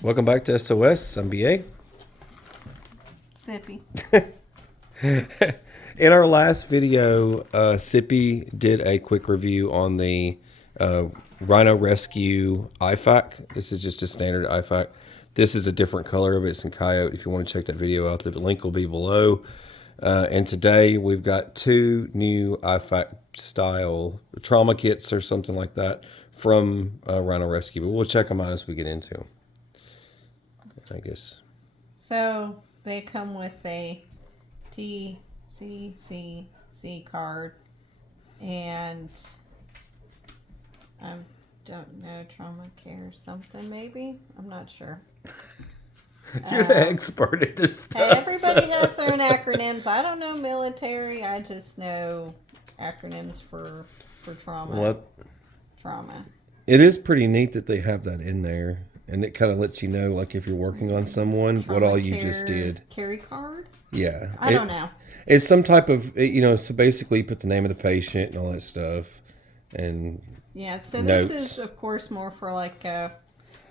Welcome back to SOS. I'm BA. Sippy. In our last video, Sippy did a quick review on the Rhino Rescue ifak. This is just a standard ifak. This is a different color of it. It's in coyote. If you want to check that video out, the link will be below. And today we've got two new ifak style trauma kits or something like that from Rhino Rescue. But we'll check them out as we get into them, I guess. So they come with a TCCC card, and I don't know, trauma care something maybe. I'm not sure. You're the expert at this stuff. Hey, everybody has their own acronyms. I don't know military. I just know acronyms for trauma. What? Trauma. It is pretty neat that they have that in there, and it kind of lets you know, like if you're working on someone, Trauma what all you care just did. Carry card? Yeah. I don't know. It's some type of, so basically you put the name of the patient and all that stuff, and Yeah, so notes. This is, of course, more for like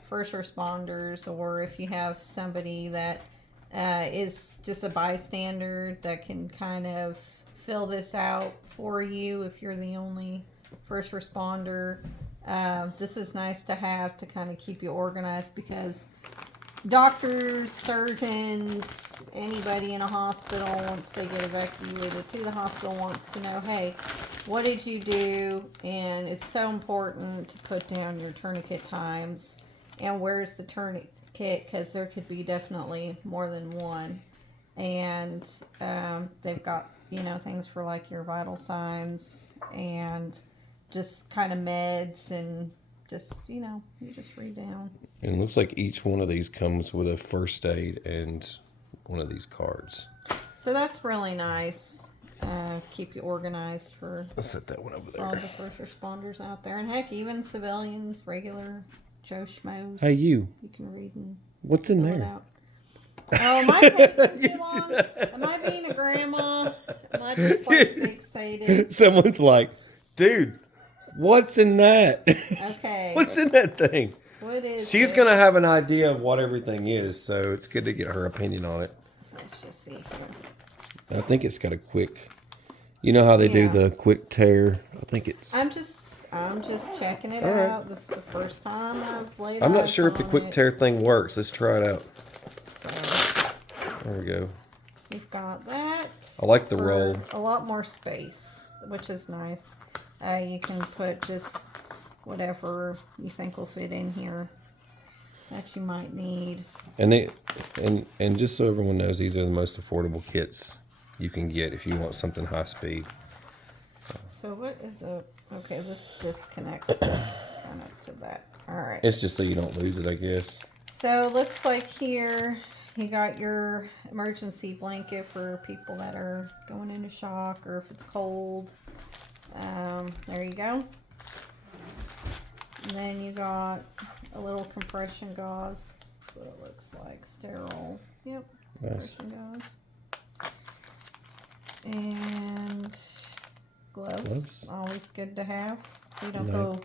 first responders, or if you have somebody that is just a bystander that can kind of fill this out for you if you're the only first responder. This is nice to have to kind of keep you organized, because doctors, surgeons, anybody in a hospital, once they get evacuated to the hospital, wants to know, hey, what did you do? And it's so important to put down your tourniquet times and where's the tourniquet, because there could be definitely more than one. And they've got, things for like your vital signs and just kind of meds, and just, you just read down. And it looks like each one of these comes with a first aid and one of these cards. So that's really nice. Keep you organized for Let's set that one over there. all the first responders out there. And heck, even civilians, regular Joe Schmoes. Hey, you. You can read and What's in fill it there? out. Oh, am I taking too long? Am I being a grandma? Am I just fixated? Someone's like, dude, what's in that? Okay. What's in that thing? What is She's it? going to have an idea of what everything is, so it's good to get her opinion on it. So let's just see here. I think it's got a quick, how they do Yeah. the quick tear. I think it's... I'm just checking it All right. out. This is the first time I've laid I'm not eyes sure if the on quick it. tear thing works. Let's try it out. So There we go. you've got that. I like the for roll. A lot more space, which is nice. You can put just whatever you think will fit in here that you might need. And and just so everyone knows, these are the most affordable kits you can get if you want something high speed. So what is a... Okay, this just connects kind of to that. All right. It's just so you don't lose it, I guess. So looks like here you got your emergency blanket for people that are going into shock, or if it's cold. There you go. And then you got a little compression gauze. That's what it looks like. Sterile. Yep. Nice. Compression gauze. And gloves. Always good to have. So you don't go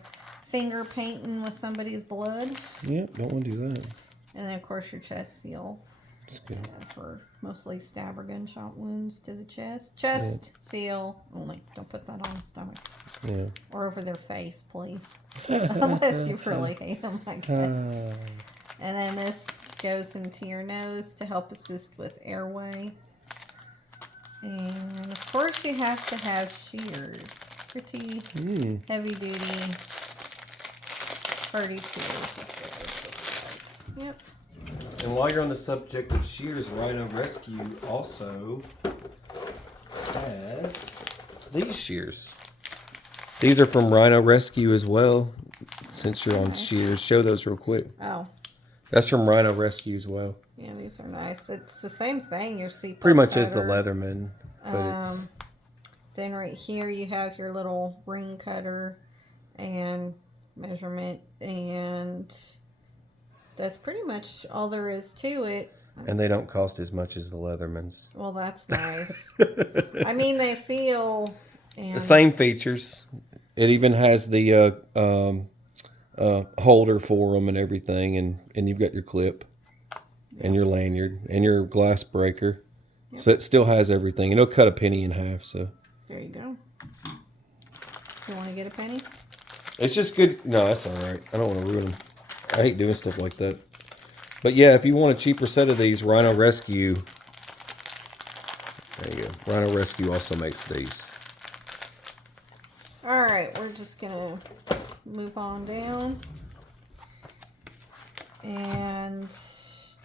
finger painting with somebody's blood. Yep, don't want to do that. And then, of course, your chest seal. That's good. For mostly stab or gunshot wounds to the chest. Chest seal only. Don't put that on the stomach. Yeah. Or over their face, please. Unless you really hate them, I guess. And then this goes into your nose to help assist with airway. And, of course, you have to have shears. Pretty heavy duty, sturdy shears. Yep. And while you're on the subject of shears, Rhino Rescue also has these shears. These are from Rhino Rescue as well. Since you're on shears, show those real quick. Oh. That's from Rhino Rescue as well. Yeah, these are nice. It's the same thing. Your seat Pretty much is the Leatherman, but it's... Then right here you have your little ring cutter and measurement, and that's pretty much all there is to it. And they don't cost as much as the Leathermans. Well, that's nice. I mean, they feel... And the same features. It even has the holder for them and everything, and you've got your clip and your lanyard and your glass breaker. Yep. So it still has everything, and it'll cut a penny in half. So there you go. You want to get a penny? It's just good. No, that's all right. I don't want to ruin them. I hate doing stuff like that. But yeah, if you want a cheaper set of these, Rhino Rescue. There you go. Rhino Rescue also makes these. All right, we're just gonna move on down, and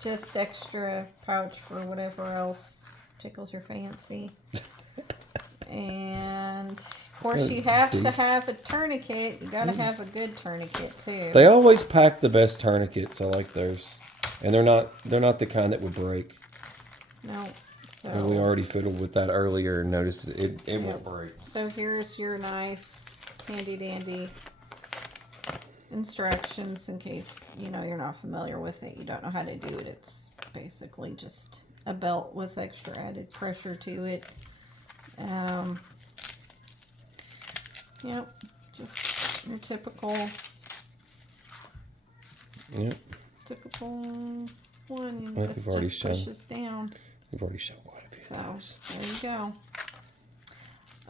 just extra pouch for whatever else tickles your fancy. And of course, you have to have a tourniquet. You gotta have a good tourniquet too. They always pack the best tourniquets. I like theirs, and they're not the kind that would break. No. So, and we already fiddled with that earlier and noticed it won't break. So here's your nice handy dandy instructions in case you're not familiar with it. You don't know how to do it. It's basically just a belt with extra added pressure to it. Yep, just your typical one. I think we've already shown. Pushes down. We've already shown quite a few. So there you go.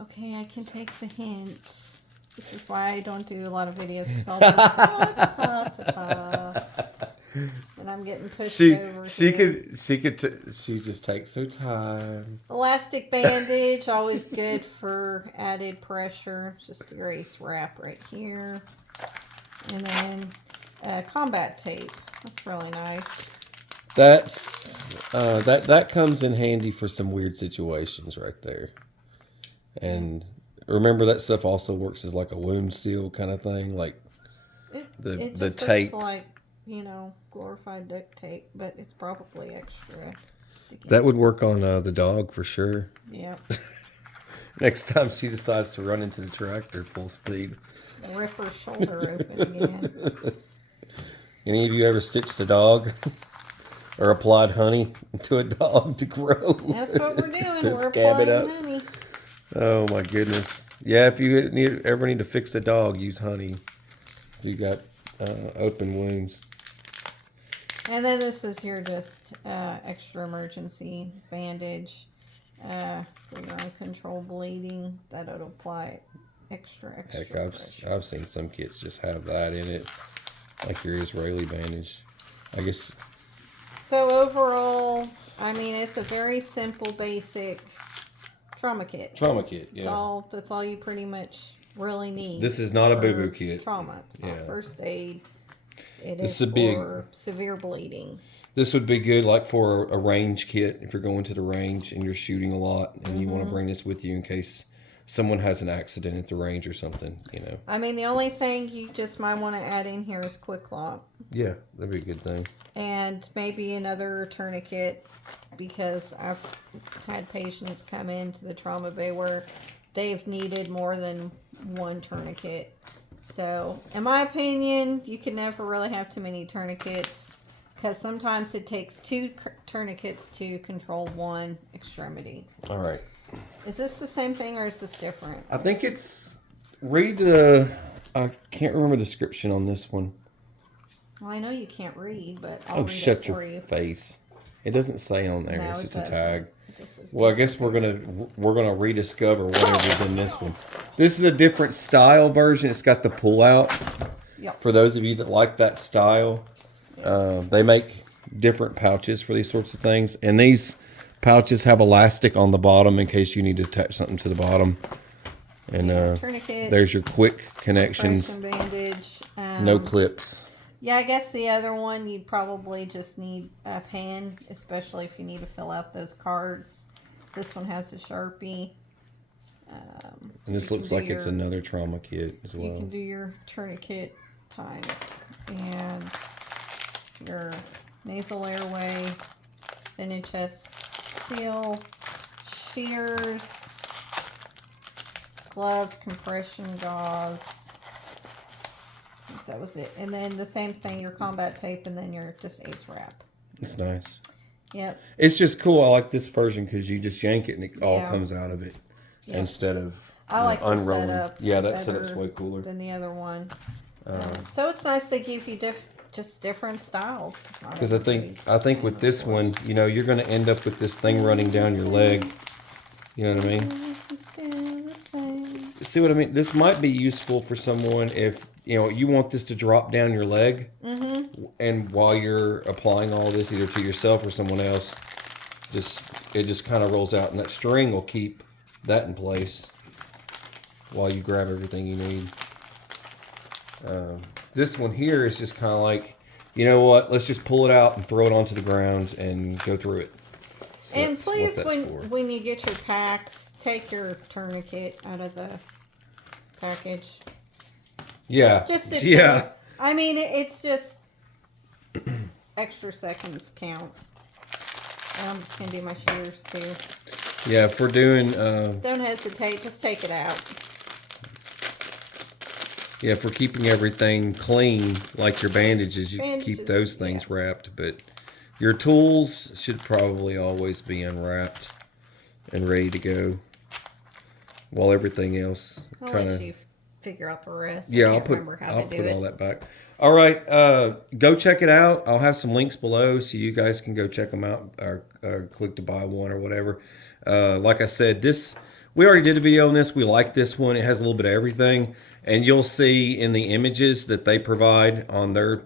Okay, I can take the hint. This is why I don't do a lot of videos, because I'll just and I'm getting pushed over. She just takes her time. Elastic bandage, always good for added pressure. Just a grease wrap right here, and then combat tape. That's really nice. That comes in handy for some weird situations right there. And remember, that stuff also works as like a wound seal kind of thing, like the tape. Looks like glorified duct tape, but it's probably extra sticky. That would work on the dog for sure. Yeah. Next time she decides to run into the tractor full speed, rip her shoulder open again. Any of you ever stitched a dog? Or applied honey to a dog to grow? That's what we're doing. We're applying honey. Oh my goodness! Yeah, if you ever need to fix a dog, use honey. If you got open wounds. And then this is your just extra emergency bandage for your uncontrolled bleeding. That'll apply extra. Heck, I've seen some kits just have that in it, like your Israeli bandage. I guess. So overall, I mean, it's a very simple, basic trauma kit. Trauma kit, yeah. That's all you pretty much really need. This is not a boo-boo kit. Trauma. It's not first aid. It is for severe bleeding. This would be good like for a range kit if you're going to the range and you're shooting a lot and you want to bring this with you in case someone has an accident at the range or something, I mean, the only thing you just might want to add in here is quick lock. Yeah, that'd be a good thing. And maybe another tourniquet, because I've had patients come into the trauma bay where they've needed more than one tourniquet. So, in my opinion, you can never really have too many tourniquets, because sometimes it takes two tourniquets to control one extremity. All right. Is this the same thing or is this different? I think it's... I can't remember the description on this one. Well, I know you can't read, but I'll read shut it for your you. face. It doesn't say on there. No, it's just doesn't. A tag. Well, I guess we're gonna rediscover whatever's in this one. This is a different style version. It's got the pull out. Yep. For those of you that like that style, they make different pouches for these sorts of things, and these pouches have elastic on the bottom in case you need to attach something to the bottom. And tourniquet, there's your quick connections. Bandage. No clips. Yeah, I guess the other one you'd probably just need a pen, especially if you need to fill out those cards. This one has a Sharpie. And this looks like it's another trauma kit as well. You can do your tourniquet times and your nasal airway, thin chest seal, shears, gloves, compression gauze. I think that was it. And then the same thing, your combat tape, and then your just ace wrap. It's nice. Yep. It's just cool. I like this version because you just yank it and it all comes out of it instead of I like unrolling. The setup yeah, that setup's way cooler than the other one. So it's nice they give you just different styles. Because I think with this one, you know, you're going to end up with this thing running down your leg. You know what I mean? See what I mean? This might be useful for someone if, you know, you want this to drop down your leg. And while you're applying all this, either to yourself or someone else, it just kind of rolls out. And that string will keep that in place while you grab everything you need. This one here is just kind of like, you know what? Let's just pull it out and throw it onto the ground and go through it. So and please, when you get your packs, take your tourniquet out of the package. Yeah. Yeah. I mean, it's just extra seconds count. I'm just going to do my shears too. Yeah, if we're doing... don't hesitate. Just take it out. Yeah, if we're keeping everything clean, like your bandages, you can keep those things wrapped. But your tools should probably always be unwrapped and ready to go. While everything else kind of... figure out the rest. Yeah, I'll put all that back. All right, go check it out. I'll have some links below so you guys can go check them out or click to buy one or whatever. Like I said, we already did a video on this. We like this one. It has a little bit of everything, and you'll see in the images that they provide on their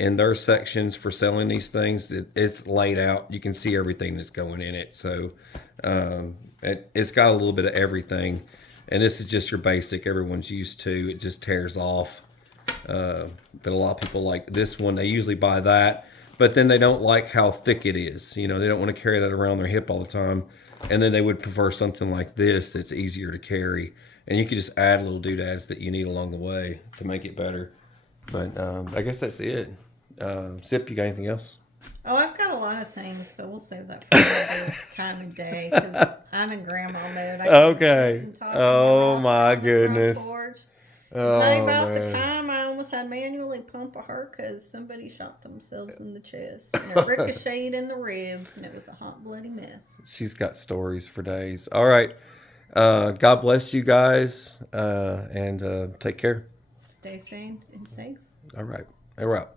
in their sections for selling these things. It's laid out. You can see everything that's going in it. So it's got a little bit of everything. And this is just your basic everyone's used to. It just tears off. But a lot of people like this one. They usually buy that. But then they don't like how thick it is. You know, they don't want to carry that around their hip all the time. And then they would prefer something like this that's easier to carry. And you could just add little doodads that you need along the way to make it better. But I guess that's it. Sip, you got anything else? Oh, I've got a lot of things, but we'll save that for another time of day because I'm in grandma mode. Okay. Oh my goodness. I'll tell you about the time I almost had manually pump a her because somebody shot themselves in the chest and it ricocheted in the ribs and it was a hot bloody mess. She's got stories for days. All right. God bless you guys and take care. Stay sane and safe. All right. We're out.